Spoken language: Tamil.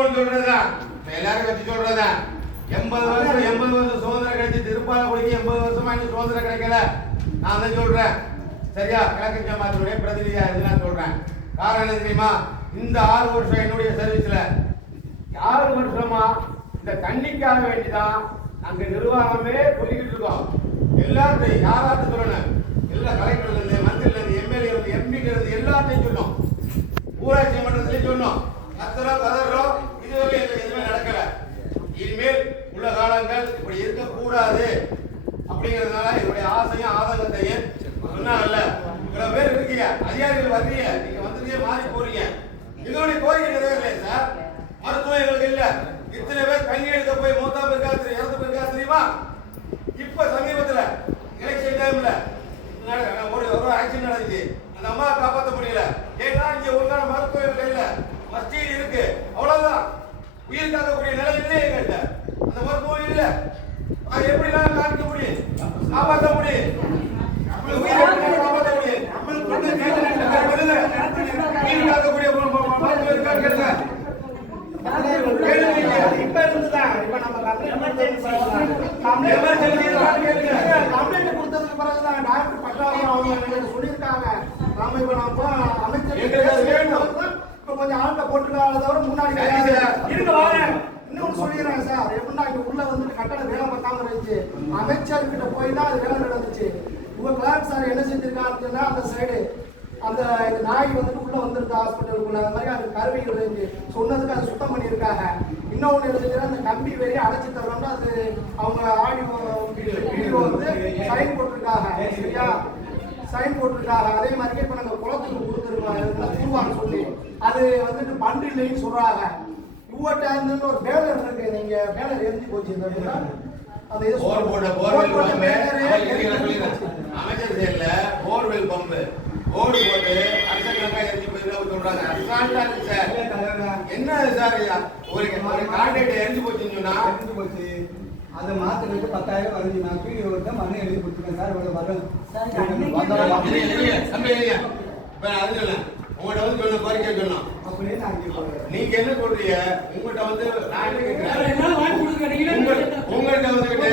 இன்னொன்னு சொல்றதா எல்லாரும் வச்சு சொல்றதா 80 வருஷம் சுதந்திரம் கிடைச்சி திருப்பாலக்குடிக்கு 80 வருஷமா இன்னும் சுதந்திரம் கிடைக்கல. நான் தான் சொல்றேன். சரியா? கிழக்கு ஜமாத்துடைய பிரதிநிதியா நான் சொல்றேன். காரணம் என்ன தெரியுமா? இந்த 6 வருஷம் என்னுடைய சர்வீஸ்ல 6 வருஷமா இந்த தண்ணிக்காக வேண்டிதான் அங்க நிர்வாகமே சொல்லிக்கிட்டு இருக்கோம். எல்லாத்தையும் யாராவது சொல்லணும். எல்லா கலெக்டர்ல இருந்து மந்திரில இருந்து எம்எல்ஏ இருந்து எம்பில இருந்து எல்லாத்தையும் சொன்னோம். ஊராட்சி மன்றத்திலையும் சொன்னோம். கதறோம். இதுவரை எதுவுமே நடக்கல. இனிமேல் உள்ள காலங்கள் இப்படி இருக்கக்கூடாது அப்படிங்கிறதுனால என்னுடைய ஆசையும் ஆதங்கத்தையும் சொன்னாங்கல்ல. இவ்வளவு பேர் இருக்கீங்க, அதிகாரிகள் வர்றீங்க, நீங்க வந்துட்டே மாறி போறீங்க. எங்களுடைய கோரிக்கை நிறைவேறல சார். மருத்துவம் எங்களுக்கு இல்ல. இத்தனை பேர் கண்ணி எடுக்க போய் மூத்தா பேருக்கா இறந்து போயிருக்கா தெரியுமா? இப்ப சமீபத்துல எலெக்ஷன் டைம்ல ஒரு ஆக்சிடென்ட் நடந்துச்சு. அந்த அம்மா காப்பாற்ற முடியல. ஏன்னா இங்க ஒழுங்கான மருத்துவம் இல்ல, மஸ்ஜித் இருக்கு, அவ்வளவுதான். உயிர் காக்கக்கூடிய நிலை இல்லையே எங்கள்கிட்ட. அந்த மருத்துவம் இல்ல. எப்படி நான் காமிக்க முடியும்? காப்பாற்ற முடியும்? உயிர் காப்பாற்ற முடியும்? உயிர் காக்கக்கூடிய மருத்துவம் இருக்கான்னு கேளுங்க. இப்ப இருந்துதான் இப்ப நம்ம கம்ப்ளைண்ட் கொடுத்ததுக்கு பிறகுதான் டாக்டர் பட்டாளம் அவங்க சொல்லியிருக்காங்க. நாம இப்ப நம்ம அமைச்சர் இப்ப கொஞ்சம் ஆட்ட போட்டுருக்காங்க தவிர முன்னாடி இருக்க வாங்க. இன்னொன்னு சொல்லிடுறாங்க சார். எப்படின்னா இங்க உள்ள வந்துட்டு கட்டட வேலை பார்க்காம இருந்துச்சு. அமைச்சர்கிட்ட போய் தான் அது வேலை நடந்துச்சு. உங்க கிளாஸ் சார் என்ன செஞ்சிருக்காருன்னா அந்த சைடு அந்த நாய் வந்துட்டு உள்ள வந்துருக்கு ஹாஸ்பிட்டலுக்குள்ள. அந்த மாதிரி அந்த கருவிகள் இருந்து சொன்னதுக்கு அதை சுத்தம் பண்ணியிருக்காங்க. இன்னொன்று இருந்துச்சுன்னா அந்த கம்பி வெறி அடைச்சி தரணும்னா அது அவங்க வீடியோ வந்து சைன் போட்டிருக்காங்க. சரியா? சைன் போட்டிருக்காங்க. அதே மாதிரி இப்ப நாங்க குளத்துக்கு கொடுத்துருக்காங்க சொல்லி அது வந்துட்டு பண்டில்லைன்னு சொல்றாங்க. இவட்ட இருந்து ஒரு பேனர் இருக்கு. நீங்க பேனர் எரிஞ்சு போச்சு. அந்த இது அமைச்சர் செயல்ல போர்வெல் பம்பு போர்டு போட்டு லட்சக்கணக்காக எரிஞ்சு போயிருக்க சொல்றாங்க. அசால்ட்டா இருக்கு சார். என்ன சார் ஒரு கான்ட்ராக்ட் எரிஞ்சு போச்சுன்னு சொன்னா எரிஞ்சு போச்சு. அதை மாத்துறதுக்கு 10,000 வருது. நான் வீடியோ வந்து மண்ணை எழுதி கொடுத்துருக்கேன் சார். இவ்வளவு வரும். உங்கள்கிட்ட வந்து சொன்ன கோரிக்கை சொன்னோம். அப்படியே நீங்க என்ன சொல்றீங்க? உங்கள்கிட்ட வந்து நான் என்ன கேட்கிறேன், உங்கள்கிட்ட வந்துகிட்டு